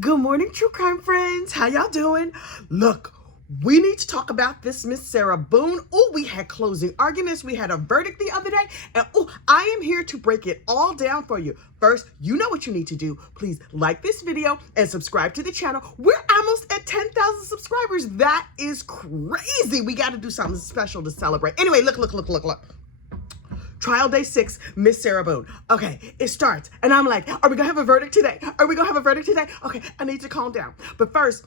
Good morning, true crime friends. How y'all doing? Look, we need to talk about this Miss Sarah Boone. Oh, we had closing arguments. We had a verdict the other day. And I am here to break it all down for you. First, you know what you need to do. Please like this video and subscribe to the channel. We're almost at 10,000 subscribers. That is crazy. We got to do something special to celebrate. Anyway, look. Trial day 6, Miss Sarah Boone. Okay, it starts. And I'm like, are we gonna have a verdict today? Okay, I need to calm down. But first,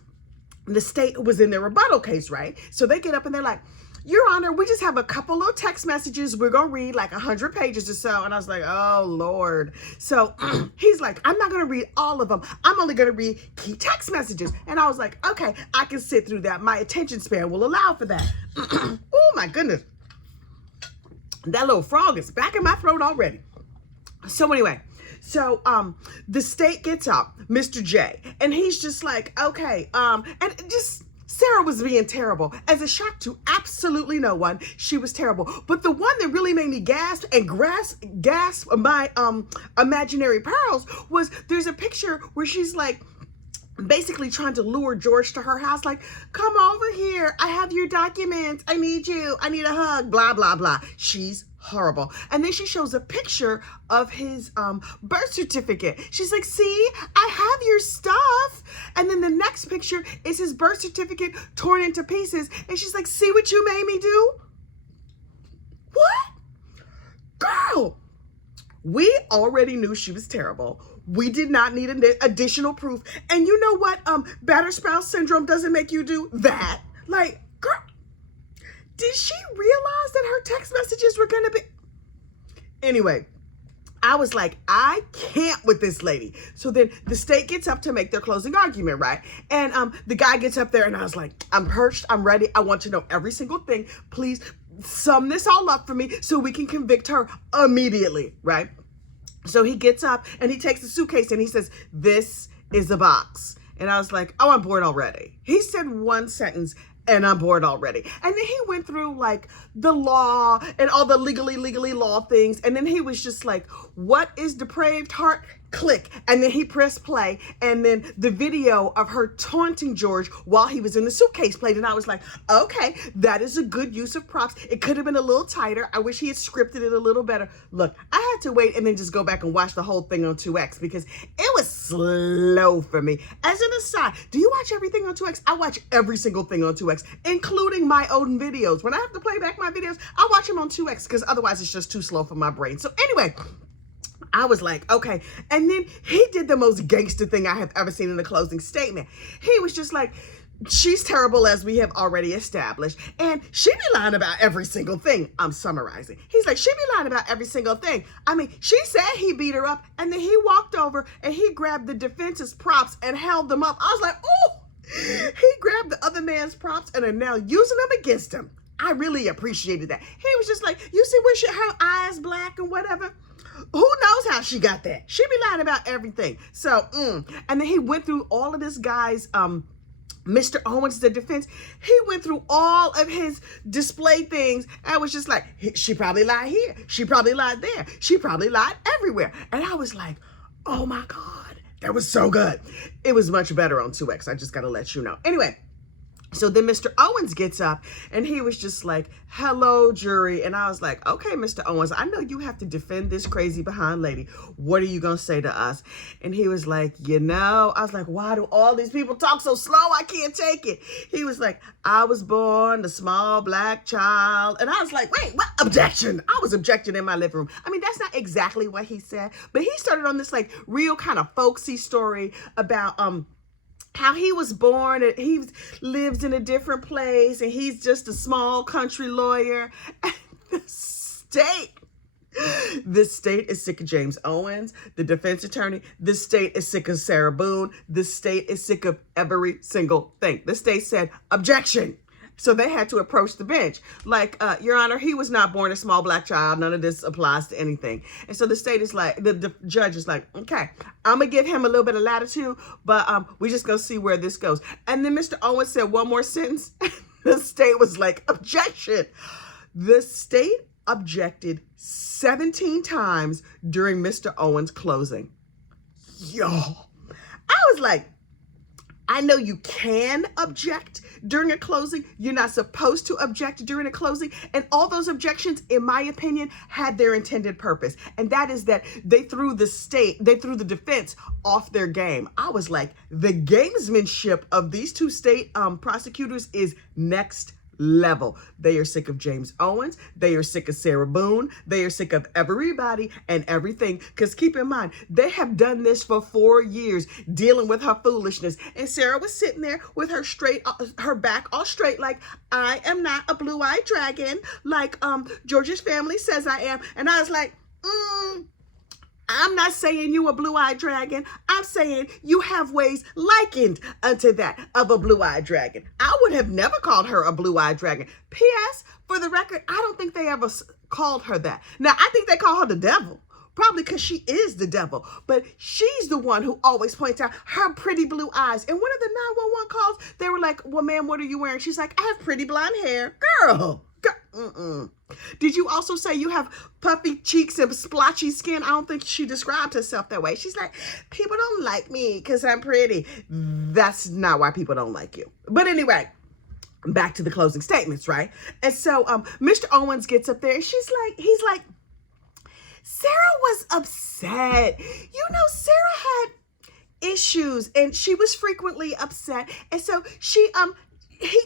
the state was in their rebuttal case, right? So they get up and they're like, Your Honor, we just have a couple of text messages. We're gonna read like 100 pages or so. And I was like, oh Lord. So he's like, I'm not gonna read all of them. I'm only gonna read key text messages. And I was like, okay, I can sit through that. My attention span will allow for that. Oh my goodness. That little frog is back in my throat already. So anyway, the state gets up, Mr. J, and he's just like, okay, and just Sarah was being terrible. As a shock to absolutely no one, she was terrible. But the one that really made me gasp my imaginary pearls was there's a picture where she's like, basically trying to lure George to her house, like, come over here. I have your documents. I need you. I need a hug, blah, blah, blah. She's horrible. And then she shows a picture of his birth certificate. She's like, see, I have your stuff. And then the next picture is his birth certificate torn into pieces. And she's like, see what you made me do? What? Girl, we already knew she was terrible. We did not need additional proof. And you know what? Battered spouse syndrome doesn't make you do that. Like, girl, did she realize that her text messages were gonna be? Anyway, I was like, I can't with this lady. So then the state gets up to make their closing argument, right? And the guy gets up there and I was like, I'm perched, I'm ready. I want to know every single thing. Please sum this all up for me so we can convict her immediately, right? So he gets up and he takes the suitcase and he says, this is a box. And I was like, oh, I'm bored already. He said one sentence and I'm bored already. And then he went through like the law and all the legally law things. And then he was just like, what is depraved heart? Click. And then he pressed play. And then the video of her taunting George while he was in the suitcase played. And I was like, okay, that is a good use of props. It could have been a little tighter. I wish he had scripted it a little better. Look, I had to wait and then just go back and watch the whole thing on 2X because it was slow for me. As an aside, do you watch everything on 2X? I watch every single thing on 2X, including my own videos. When I have to play back my videos, I watch them on 2X because otherwise it's just too slow for my brain. So anyway, I was like, okay. And then he did the most gangster thing I have ever seen in a closing statement. He was just like, she's terrible as we have already established. And she be lying about every single thing. I'm summarizing. He's like, she be lying about every single thing. I mean, she said he beat her up and then he walked over and he grabbed the defense's props and held them up. I was like, oh, he grabbed the other man's props and are now using them against him. I really appreciated that. He was just like, you see where her eyes black and whatever? Who knows how she got that? She be lying about everything. So, and then he went through all of this guy's, Mr. Owens, the defense. He went through all of his display things and was just like, she probably lied here. She probably lied there. She probably lied everywhere. And I was like, oh my God, that was so good. It was much better on 2X. I just got to let you know. Anyway. So then Mr. Owens gets up and he was just like, hello, jury. And I was like, okay, Mr. Owens, I know you have to defend this crazy behind lady. What are you going to say to us? And he was like, I was like, why do all these people talk so slow? I can't take it. He was like, I was born a small black child. And I was like, wait, what? Objection. I was objecting in my living room. I mean, that's not exactly what he said, but he started on this like real kind of folksy story about, how he was born and he lives in a different place and he's just a small country lawyer. And the state is sick of James Owens, the defense attorney. The state is sick of Sarah Boone. The state is sick of every single thing. The state said, objection. So they had to approach the bench. Like, Your Honor, he was not born a small black child. None of this applies to anything. And so the state is like, the judge is like, okay, I'm going to give him a little bit of latitude, but we just going to see where this goes. And then Mr. Owens said one more sentence. The state was like, objection. The state objected 17 times during Mr. Owens' closing. Yo, I was like, I know you can object during a closing. You're not supposed to object during a closing. And all those objections, in my opinion, had their intended purpose. And that is that they threw the defense off their game. I was like, the gamesmanship of these two state prosecutors is next level. They are sick of James Owens. They are sick of Sarah Boone. They are sick of everybody and everything. Because keep in mind, they have done this for 4 years, dealing with her foolishness. And Sarah was sitting there with her back all straight, like, I am not a blue-eyed dragon, like George's family says I am. And I was like, I'm not saying you a blue-eyed dragon. I'm saying you have ways likened unto that of a blue-eyed dragon. I would have never called her a blue-eyed dragon. P.S. For the record, I don't think they ever called her that. Now, I think they call her the devil. Probably because she is the devil. But she's the one who always points out her pretty blue eyes. And one of the 911 calls, they were like, well, ma'am, what are you wearing? She's like, I have pretty blonde hair. Girl. Did you also say you have puffy cheeks and splotchy skin? I don't think she described herself that way. She's like, people don't like me because I'm pretty. That's not why people don't like you. But anyway, back to the closing statements, right? And so Mr. Owens gets up there and he's like, Sarah was upset. You know, Sarah had issues and she was frequently upset. And so he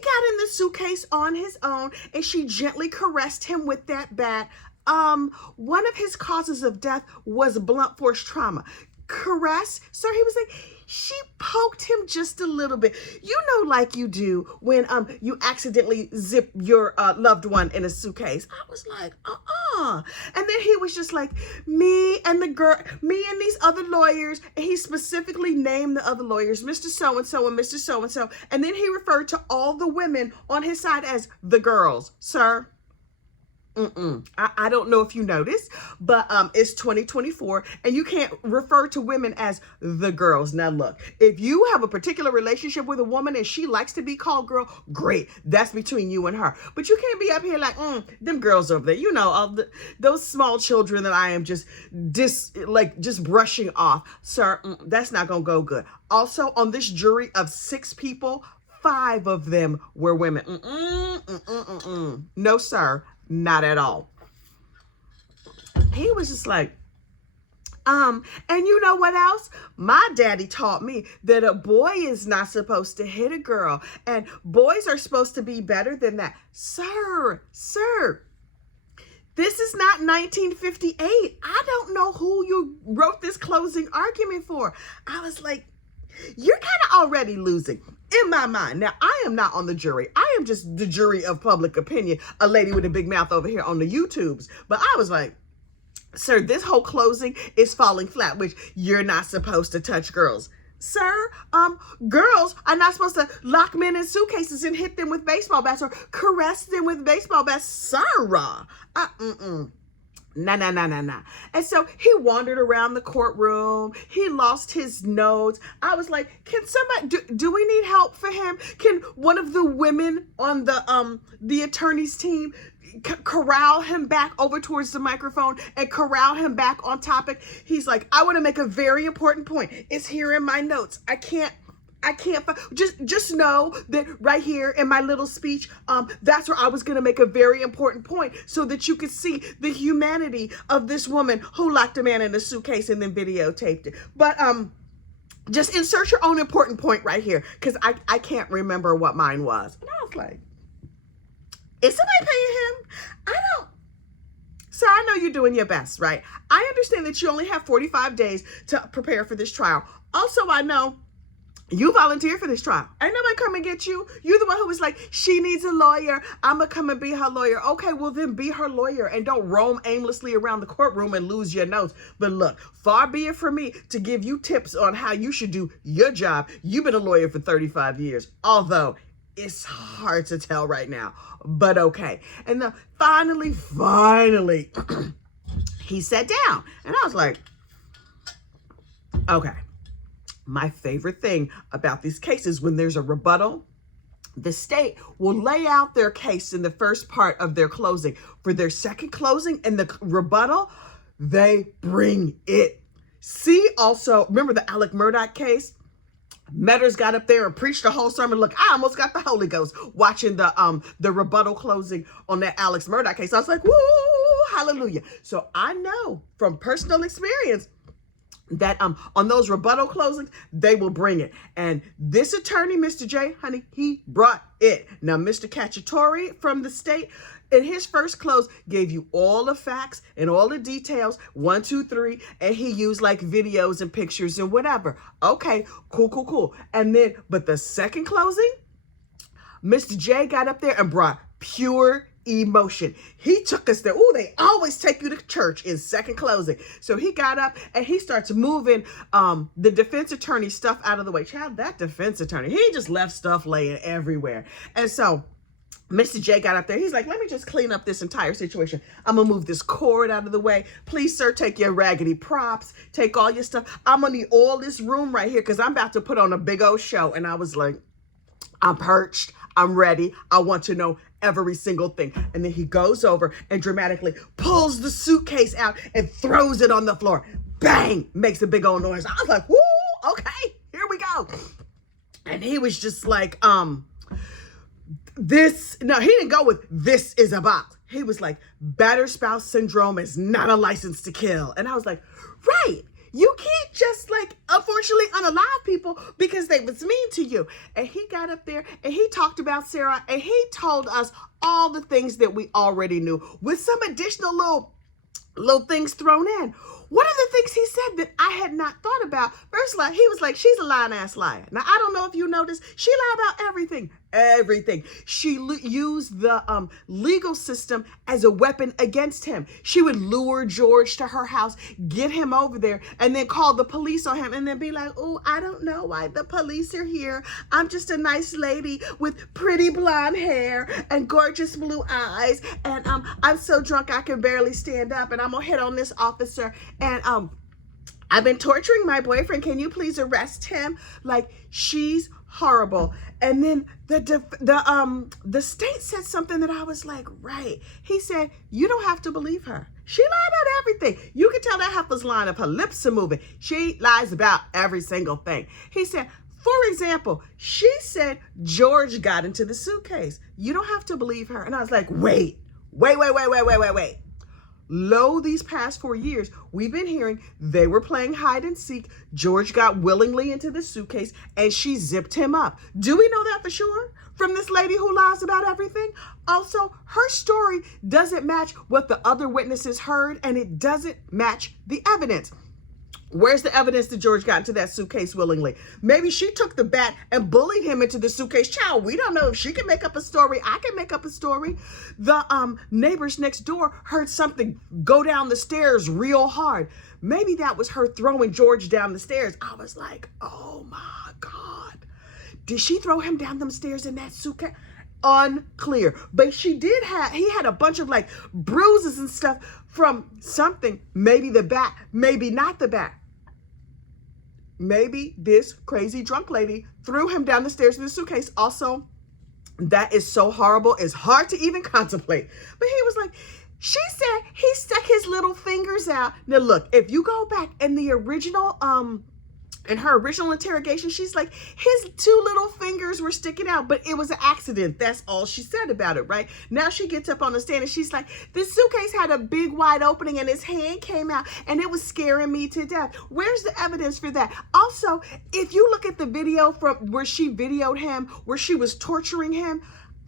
got in the suitcase on his own and she gently caressed him with that bat. One of his causes of death was blunt force trauma. Caress? So he was like, she poked him just a little bit. You know, like you do when you accidentally zip your loved one in a suitcase. I was like, And then he was just like, me and these other lawyers. And he specifically named the other lawyers, Mr. So-and-so and Mr. So-and-so. And then he referred to all the women on his side as the girls. Sir, I don't know if you noticed, but it's 2024 and you can't refer to women as the girls. Now look, if you have a particular relationship with a woman and she likes to be called girl, great. That's between you and her. But you can't be up here like, them girls over there. You know, those small children that I am just brushing off. Sir, that's not going to go good. Also, on this jury of 6 people, 5 of them were women. No, sir. Not at all. He was just like, and you know what else? My daddy taught me that a boy is not supposed to hit a girl and boys are supposed to be better than that. Sir, this is not 1958. I don't know who you wrote this closing argument for. I was like, you're kind of already losing. In my mind. Now, I am not on the jury. I am just the jury of public opinion, a lady with a big mouth over here on the YouTubes. But I was like, sir, this whole closing is falling flat, which you're not supposed to touch girls. Sir, girls are not supposed to lock men in suitcases and hit them with baseball bats or caress them with baseball bats. Sir, Nah. And so he wandered around the courtroom. He lost his notes. I was like, can somebody, do we need help for him? Can one of the women on the attorney's team corral him back over towards the microphone and corral him back on topic? He's like, I want to make a very important point. It's here in my notes. I can't just know that right here in my little speech, that's where I was going to make a very important point so that you could see the humanity of this woman who locked a man in a suitcase and then videotaped it. But just insert your own important point right here because I can't remember what mine was. And I was like, is somebody paying him? I don't. Sir, I know you're doing your best, right? I understand that you only have 45 days to prepare for this trial. Also, I know you volunteered for this trial. Ain't nobody come and get you. You're the one who was like, she needs a lawyer. I'm going to come and be her lawyer. Okay, well then be her lawyer and don't roam aimlessly around the courtroom and lose your notes. But look, far be it from me to give you tips on how you should do your job. You've been a lawyer for 35 years, although it's hard to tell right now, but okay. And then finally, he sat down and I was like, okay. My favorite thing about these cases, when there's a rebuttal, the state will lay out their case in the first part of their closing. For their second closing and the rebuttal, they bring it. See also, remember the Alec Murdaugh case? Metters got up there and preached the whole sermon. Look, I almost got the Holy Ghost watching the rebuttal closing on that Alex Murdaugh case. I was like, woo, hallelujah. So I know from personal experience that on those rebuttal closings, they will bring it. And this attorney, Mr. J, honey, he brought it. Now, Mr. Cacciatore from the state, in his first close, gave you all the facts and all the details, 1, 2, 3, and he used like videos and pictures and whatever. Okay, cool. And then, but the second closing, Mr. J got up there and brought pure emotion. He took us there. Oh, they always take you to church in second closing. So he got up and he starts moving the defense attorney stuff out of the way. Child, that defense attorney, he just left stuff laying everywhere. And so Mr. J got up there. He's like, let me just clean up this entire situation. I'm going to move this cord out of the way. Please, sir, take your raggedy props. Take all your stuff. I'm going to need all this room right here because I'm about to put on a big old show. And I was like, I'm perched. I'm ready. I want to know every single thing. And then he goes over and dramatically pulls the suitcase out and throws it on the floor. Bang! Makes a big old noise. I was like, woo, okay, here we go. And he was just like, he didn't go with this is a box. He was like, battered spouse syndrome is not a license to kill. And I was like, right. You can't just like, unfortunately, unalive people because they was mean to you. And he got up there and he talked about Sarah and he told us all the things that we already knew with some additional little things thrown in. One of the things he said that I had not thought about, first of all, he was like, she's a lying ass liar. Now, I don't know if you noticed, she lied about everything. She used the legal system as a weapon against him. She would lure George to her house, get him over there, and then call the police on him and then be like, oh, I don't know why the police are here. I'm just a nice lady with pretty blonde hair and gorgeous blue eyes. And I'm so drunk I can barely stand up and I'm gonna hit on this officer. And I've been torturing my boyfriend. Can you please arrest him? Like, she's horrible. And then the state said something that I was like, right. He said, you don't have to believe her. She lied about everything. You can tell that heifer's lying if her lips are moving. She lies about every single thing. He said, for example, she said George got into the suitcase. You don't have to believe her. And I was like, wait. Lo, these past 4 years, we've been hearing they were playing hide and seek. George got willingly into the suitcase and she zipped him up. Do we know that for sure from this lady who lies about everything? Also, her story doesn't match what the other witnesses heard and it doesn't match the evidence. Where's the evidence that George got into that suitcase willingly? Maybe she took the bat and bullied him into the suitcase. Child, we don't know if she can make up a story. I can make up a story. The neighbors next door heard something go down the stairs real hard. Maybe that was her throwing George down the stairs. I was like, oh my God. Did she throw him down them stairs in that suitcase? Unclear. But he had a bunch of like bruises and stuff from something. Maybe the bat, maybe not the bat. Maybe this crazy drunk lady threw him down the stairs in the suitcase. Also, that is so horrible. It's hard to even contemplate. But he was like, she said he stuck his little fingers out. Now look, if you go back in the original, in her original interrogation, she's like, his 2 little fingers were sticking out, but it was an accident. That's all she said about it, right? Now she gets up on the stand and she's like, this suitcase had a big wide opening and his hand came out and it was scaring me to death. Where's the evidence for that? Also, if you look at the video from where she videoed him, where she was torturing him,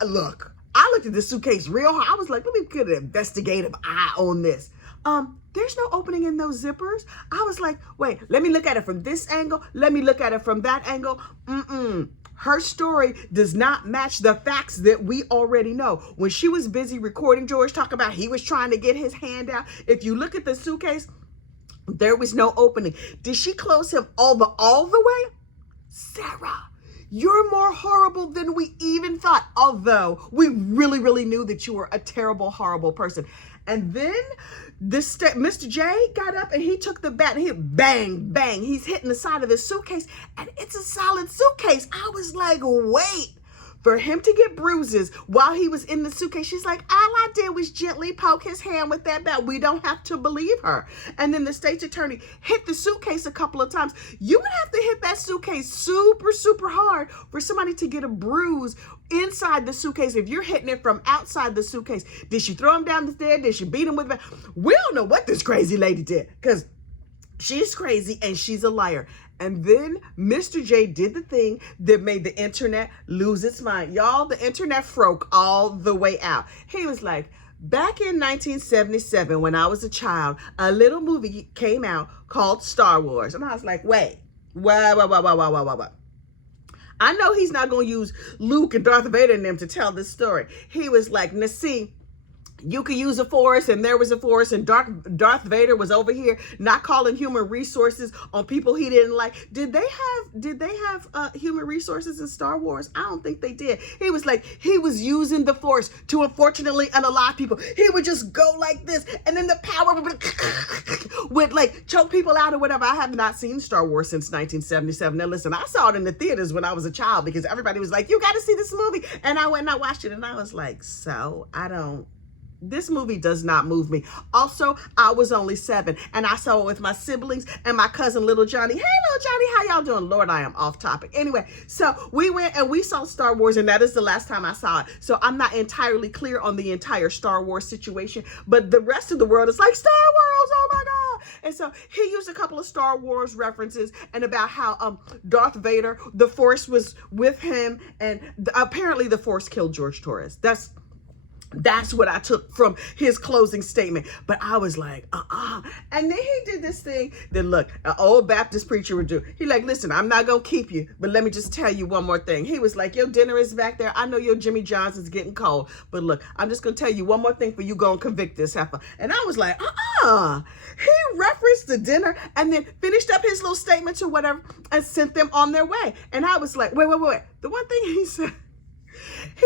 look, I looked at the suitcase real hard. I was like, let me get an investigative eye on this. There's no opening in those zippers. I was like, wait, let me look at it from this angle. Let me look at it from that angle. Her story does not match the facts that we already know. When she was busy recording George talk about he was trying to get his hand out, if you look at the suitcase, there was no opening. Did she close him all the way? Sarah, you're more horrible than we even thought, although we really knew that you were a terrible, horrible person. And then Mr. J got up and he took the bat and he bang. He's hitting the side of the suitcase and it's a solid suitcase. I was like, wait, for him to get bruises while he was in the suitcase. She's like, all I did was gently poke his hand with that bat. We don't have to believe her. And then the state's attorney hit the suitcase a couple of times. You would have to hit that suitcase super, super hard for somebody to get a bruise inside the suitcase. If you're hitting it from outside the suitcase, did she throw him down the stairs? Did she beat him with the bat? We don't know what this crazy lady did, because she's crazy and she's a liar. And then Mr. J did the thing that made the internet lose its mind. Y'all, the internet froke all the way out. He was like, back in 1977, when I was a child, a little movie came out called Star Wars. And I was like, wait. I know he's not going to use Luke and Darth Vader and them to tell this story. He was like, now see, you could use a force, and there was a force, and Darth Vader was over here not calling human resources on people he didn't like. Did they have human resources in Star Wars? I don't think they did. He was like, he was using the force to unfortunately unalive people. He would just go like this, and then the power would like choke people out or whatever. I have not seen Star Wars since 1977. Now listen, I saw it in the theaters when I was a child because everybody was like, you got to see this movie. And I went and I watched it, and I was like, so this movie does not move me. Also, I was only 7, and I saw it with my siblings and my cousin, Little Johnny. Hey, Little Johnny, how y'all doing? Lord, I am off topic. Anyway, so we went and we saw Star Wars, and that is the last time I saw it. So I'm not entirely clear on the entire Star Wars situation, but the rest of the world is like, Star Wars, oh my God. And so he used a couple of Star Wars references and about how Darth Vader, the Force was with him, and apparently the Force killed George Torres. That's what I took from his closing statement. But I was like, And then he did this thing that, look, an old Baptist preacher would do. He like, listen, I'm not going to keep you, but let me just tell you one more thing. He was like, your dinner is back there. I know your Jimmy John's is getting cold, but look, I'm just going to tell you one more thing for you going to convict this heifer. And I was like, He referenced the dinner and then finished up his little statements or whatever and sent them on their way. And I was like, wait. The one thing he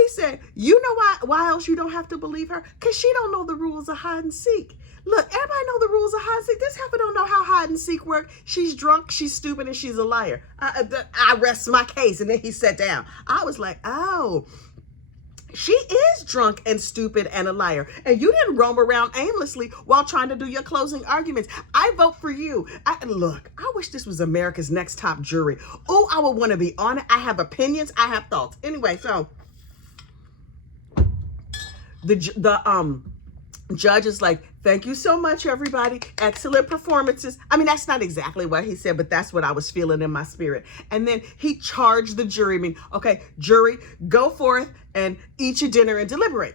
said, you know why else you don't have to believe her? Because she don't know the rules of hide and seek. Look, everybody know the rules of hide and seek. This heifer don't know how hide and seek work. She's drunk, she's stupid, and she's a liar. I rest my case. And then he sat down. I was like, oh, she is drunk and stupid and a liar. And you didn't roam around aimlessly while trying to do your closing arguments. I vote for you. Look, I wish this was America's Next Top Jury. Oh, I would want to be on it. I have opinions. I have thoughts. Anyway, so the judge is like, thank you so much, everybody. Excellent performances. I mean, that's not exactly what he said, but that's what I was feeling in my spirit. And then he charged the jury. I mean, okay, jury, go forth and eat your dinner and deliberate.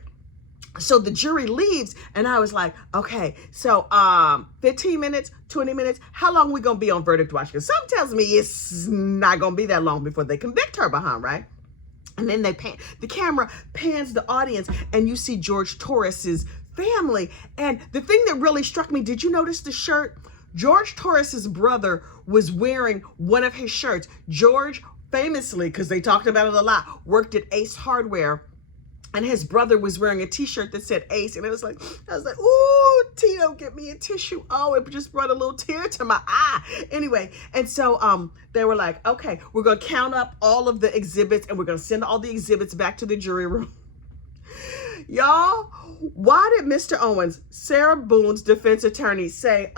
So the jury leaves, and I was like, okay, so 15 minutes, 20 minutes, how long are we going to be on verdict watch? Because something tells me it's not going to be that long before they convict her behind, right? And then the camera pans the audience, and you see George Torres's family. And the thing that really struck me, did you notice the shirt? George Torres's brother was wearing one of his shirts. George famously, because they talked about it a lot, worked at Ace Hardware. And his brother was wearing a t-shirt that said Ace. And I was like, ooh, Tito, get me a tissue. Oh, it just brought a little tear to my eye. Anyway, and so they were like, okay, we're going to count up all of the exhibits, and we're going to send all the exhibits back to the jury room. Y'all, why did Mr. Owens, Sarah Boone's defense attorney, say,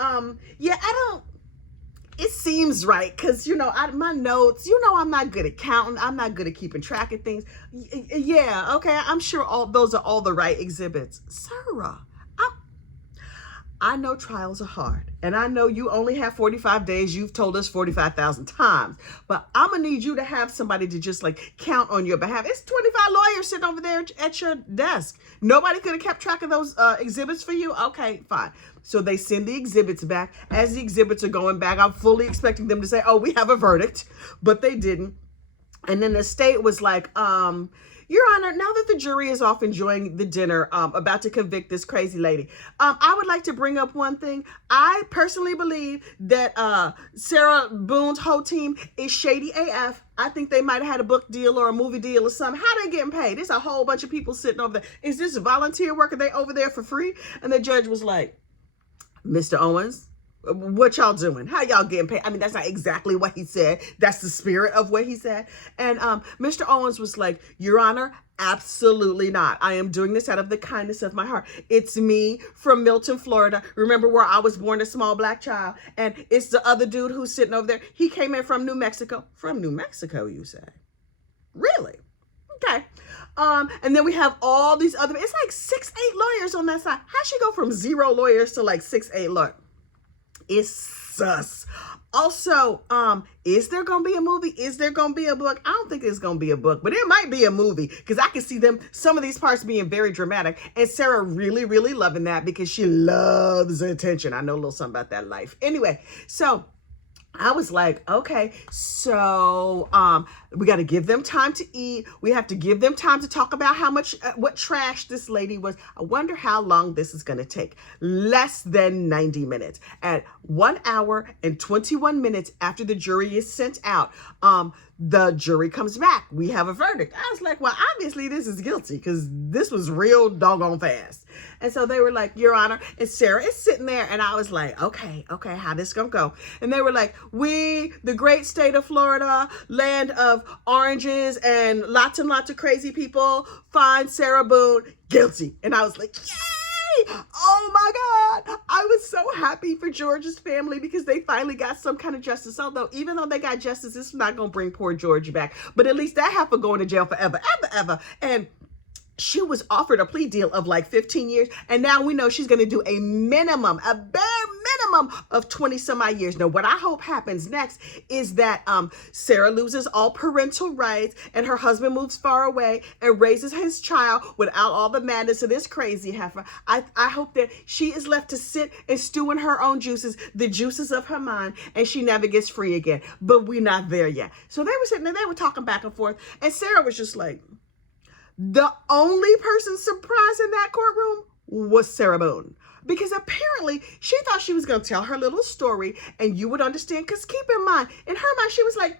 it seems right, because, my notes, I'm not good at counting. I'm not good at keeping track of things. Yeah, okay, I'm sure those are all the right exhibits. Sarah, I know trials are hard, and I know you only have 45 days. You've told us 45,000 times, but I'm going to need you to have somebody to just count on your behalf. It's 25 lawyers sitting over there at your desk. Nobody could have kept track of those exhibits for you? Okay, fine. So they send the exhibits back. As the exhibits are going back, I'm fully expecting them to say, oh, we have a verdict, but they didn't. And then the state was like, Your Honor, now that the jury is off enjoying the dinner, about to convict this crazy lady, I would like to bring up one thing. I personally believe that Sarah Boone's whole team is shady AF. I think they might have had a book deal or a movie deal or something. How they getting paid? There's a whole bunch of people sitting over there. Is this volunteer work? Are they over there for free? And the judge was like, Mr. Owens, What y'all doing? How y'all getting paid? I mean, that's not exactly what he said. That's the spirit of what he said. And Mr. Owens was like, Your Honor, absolutely not. I am doing this out of the kindness of my heart. It's me from Milton, Florida. Remember where I was born, a small black child. And it's the other dude who's sitting over there. He came in from New Mexico. From New Mexico, you say? Really? Okay. And then we have all these other, it's like 6-8 lawyers on that side. How'd she go from 0 lawyers to like 6-8 lawyers? It's sus. Also, is there gonna be a movie? Is there gonna be a book? I don't think it's gonna be a book, but it might be a movie because I can see some of these parts being very dramatic, and Sarah really, really loving that because she loves attention. I know a little something about that life. Anyway, so I was like, okay, so we got to give them time to eat. We have to give them time to talk about how much, what trash this lady was. I wonder how long this is going to take. Less than 90 minutes. At 1 hour and 21 minutes after the jury is sent out, the jury comes back. We have a verdict. I was like, well, obviously this is guilty because this was real doggone fast. And so they were like, Your Honor, and Sarah is sitting there. And I was like, okay, how this gonna go? And they were like, we, the great state of Florida, land of oranges and lots of crazy people, find Sarah Boone guilty. And I was like, yay! Oh my God. I was so happy for George's family because they finally got some kind of justice. Although, even though they got justice, it's not going to bring poor George back. But at least that heifer going to jail forever, ever. And she was offered a plea deal of like 15 years. And now we know she's going to do a minimum, a bare minimum of 20 some odd years. Now, what I hope happens next is that Sarah loses all parental rights and her husband moves far away and raises his child without all the madness of this crazy heifer. I hope that she is left to sit and stew in her own juices, the juices of her mind, and she never gets free again. But we're not there yet. So they were sitting there, they were talking back and forth. And Sarah was just like, the only person surprised in that courtroom was Sarah Boone. Because apparently she thought she was going to tell her little story and you would understand. Because keep in mind, in her mind, she was like,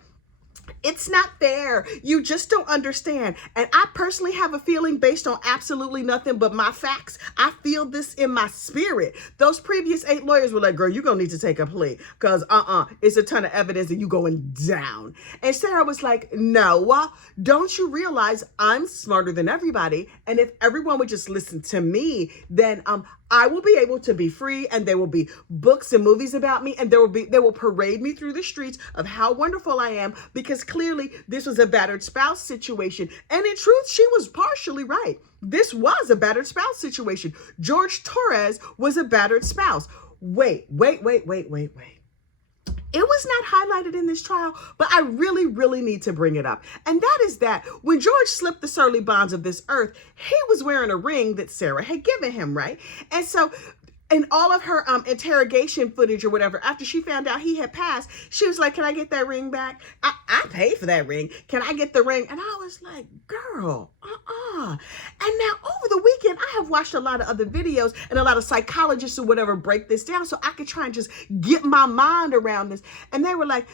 it's not fair. You just don't understand. And I personally have a feeling based on absolutely nothing but my facts. I feel this in my spirit. Those previous 8 lawyers were like, girl, you're going to need to take a plea because it's a ton of evidence and you going down. And Sarah was like, no, don't you realize I'm smarter than everybody? And if everyone would just listen to me, then I will be able to be free and there will be books and movies about me and they will parade me through the streets of how wonderful I am because clearly this was a battered spouse situation. And in truth, she was partially right. This was a battered spouse situation. George Torres was a battered spouse. Wait. It was not highlighted in this trial, but I really, really need to bring it up. And that is that when George slipped the surly bonds of this earth, he was wearing a ring that Sarah had given him, right? And so in all of her interrogation footage or whatever, after she found out he had passed, she was like, can I get that ring back? I paid for that ring. Can I get the ring? And I was like, girl, And now over the weekend, I have watched a lot of other videos and a lot of psychologists or whatever break this down so I could try and just get my mind around this. And they were like,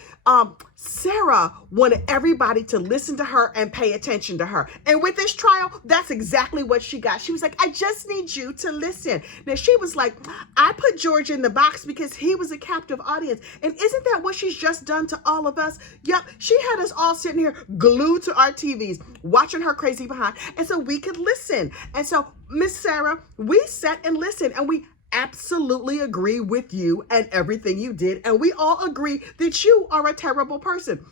Sarah wanted everybody to listen to her and pay attention to her. And with this trial, that's exactly what she got. She was like, I just need you to listen. Now she was like, I put George in the box because he was a captive audience. And isn't that what she's just done to all of us? Yep. She had us all sitting here glued to our TVs, watching her crazy behind. And so we could listen. And so Miss Sarah, we sat and listened and we absolutely agree with you and everything you did. And we all agree that you are a terrible person.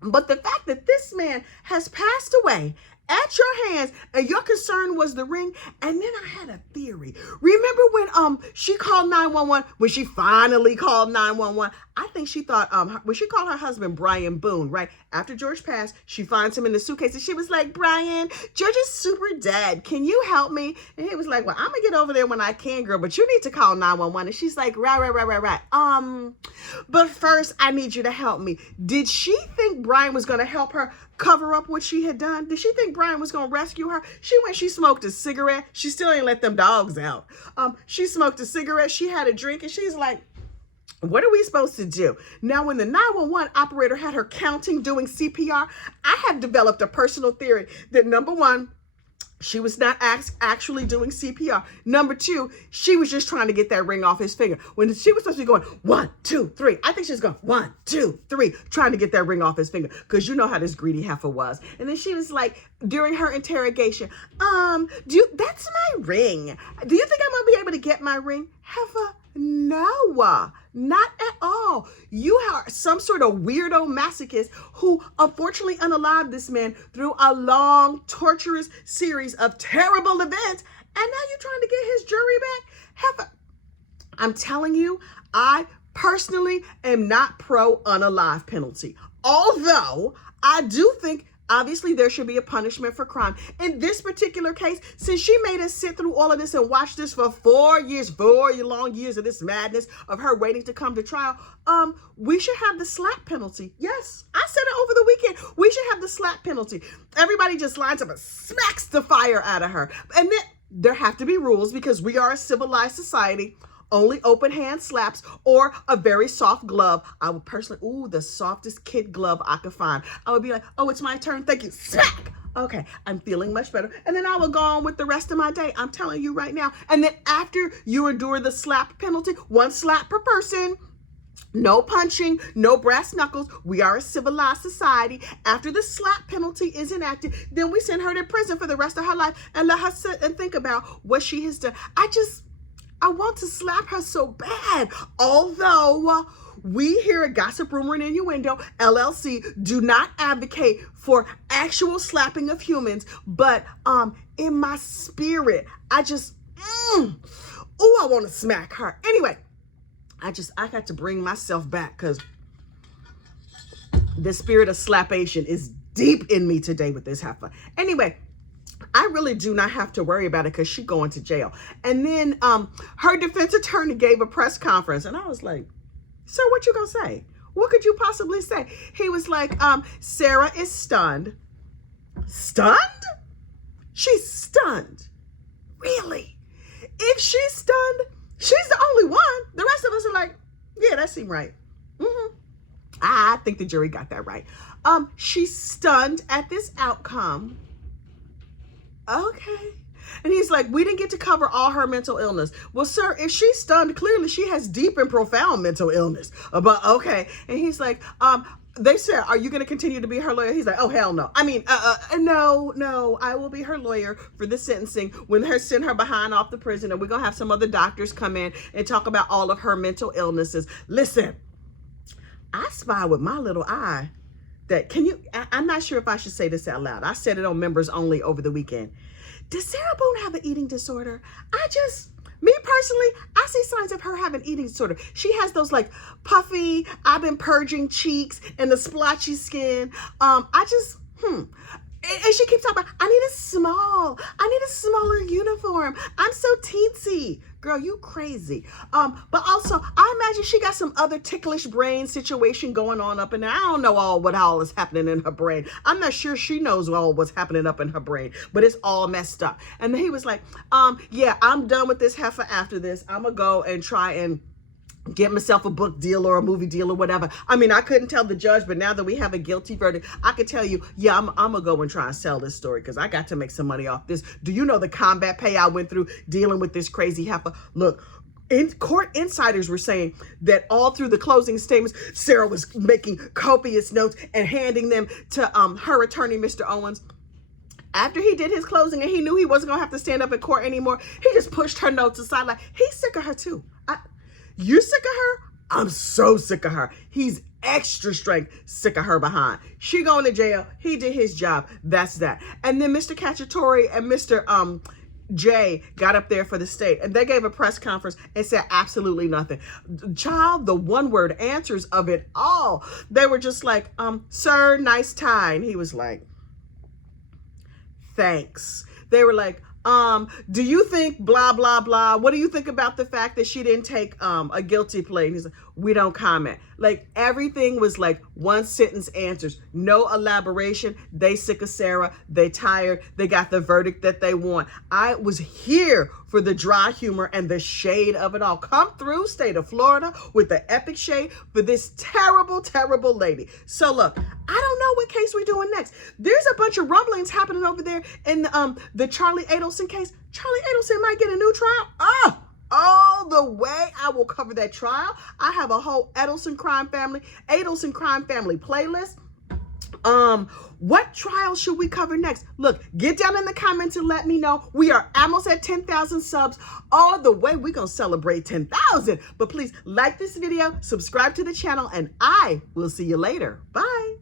But the fact that this man has passed away at your hands and your concern was the ring. And then I had a theory. Remember when she called 911, when she finally called 911, I think she thought when she called her husband Brian Boone, right after George passed, she finds him in the suitcase and she was like, Brian, George is super dead. Can you help me? And he was like, well, I'm gonna get over there when I can, girl, but you need to call 911. And she's like, right. But first I need you to help me. Did she think Brian was gonna help her cover up what she had done? Did she think Brian was gonna rescue her? She smoked a cigarette. She still ain't let them dogs out. She smoked a cigarette. She had a drink and she's like, what are we supposed to do? Now, when the 911 operator had her counting, doing CPR, I have developed a personal theory that number one, She was not actually doing CPR. Number two, she was just trying to get that ring off his finger. When she was supposed to be going 1, 2, 3, I think she was going 1, 2, 3, trying to get that ring off his finger. Because you know how this greedy heifer was. And then she was like, during her interrogation, that's my ring. Do you think I'm going to be able to get my ring? Heifer, no, not at all. You are some sort of weirdo masochist who unfortunately unalived this man through a long, torturous series of terrible events. And now you're trying to get his jury back? Heifer, I'm telling you, I personally am not pro unalive penalty. Although I do think obviously there should be a punishment for crime. In this particular case, since she made us sit through all of this and watch this for 4 long years of this madness of her waiting to come to trial, we should have the slap penalty. Yes, I said it over the weekend. We should have the slap penalty. Everybody just lines up and smacks the fire out of her. And then there have to be rules because we are a civilized society. Only open hand slaps or a very soft glove. I would personally, the softest kid glove I could find. I would be like, oh, it's my turn. Thank you. Smack. Okay, I'm feeling much better. And then I will go on with the rest of my day. I'm telling you right now. And then after you endure the slap penalty, 1 slap per person, no punching, no brass knuckles. We are a civilized society. After the slap penalty is enacted, then we send her to prison for the rest of her life and let her sit and think about what she has done. I want to slap her so bad. Although we here at Gossip, Rumor, and Innuendo LLC do not advocate for actual slapping of humans, but in my spirit, I want to smack her. Anyway, I got to bring myself back because the spirit of slapation is deep in me today with this heifer. Anyway, I really do not have to worry about it because she's going to jail. And then her defense attorney gave a press conference. And I was like, sir, what you gonna say? What could you possibly say? He was like, Sarah is stunned. Stunned? She's stunned. Really? If she's stunned, she's the only one. The rest of us are like, yeah, that seemed right. I think the jury got that right. She's stunned at this outcome. Okay. And he's like, we didn't get to cover all her mental illness. Well, sir, if she's stunned, clearly she has deep and profound mental illness. But okay. And he's like, they said, are you going to continue to be her lawyer? He's like, oh, hell no. I mean, no, I will be her lawyer for the sentencing when send her behind off the prison. And we're going to have some other doctors come in and talk about all of her mental illnesses. Listen, I spy with my little eye that I'm not sure if I should say this out loud. I said it on Members Only over the weekend. Does Sarah Boone have an eating disorder? Me personally, I see signs of her having eating disorder. She has those like puffy, I've been purging cheeks and the splotchy skin. And she keeps talking about, I need a smaller uniform. I'm so teensy. Girl, you crazy. But also, I imagine she got some other ticklish brain situation going on up in there. I don't know what all is happening in her brain. I'm not sure she knows all what's happening up in her brain, but it's all messed up. And then he was like, yeah, I'm done with this heifer after this. I'm going to go and try and get myself a book deal or a movie deal or whatever. I mean, I couldn't tell the judge, but now that we have a guilty verdict, I could tell you, yeah, I'm gonna go and try and sell this story because I got to make some money off this. Do you know the combat pay I went through dealing with this crazy heifer? Look, court insiders were saying that all through the closing statements, Sarah was making copious notes and handing them to her attorney, Mr. Owens. After he did his closing and he knew he wasn't gonna have to stand up in court anymore, he just pushed her notes aside like, he's sick of her too. You sick of her? I'm so sick of her. He's extra strength sick of her behind. She going to jail. He did his job. That's that. And then Mr. Cacciatore and Mr. Jay got up there for the state and they gave a press conference and said absolutely nothing. Child, the one-word answers of it all. They were just like, sir, nice tie. And he was like, thanks. They were like, do you think blah, blah, blah? What do you think about the fact that she didn't take a guilty plea? And he's like, we don't comment. Like everything was like one sentence answers, no elaboration. They sick of Sarah. They tired. They got the verdict that they want. I was here for the dry humor and the shade of it all. Come through state of Florida with the epic shade for this terrible, terrible lady. So look, I don't know what case we doing next? There's a bunch of rumblings happening over there in the Charlie Adelson case. Charlie Adelson might get a new trial. All the way. I will cover that trial. I have a whole Adelson crime family playlist. What trial should we cover next? Look, get down in the comments and let me know. We are almost at 10,000 subs. All the way, we're going to celebrate 10,000. But please like this video, subscribe to the channel, and I will see you later. Bye.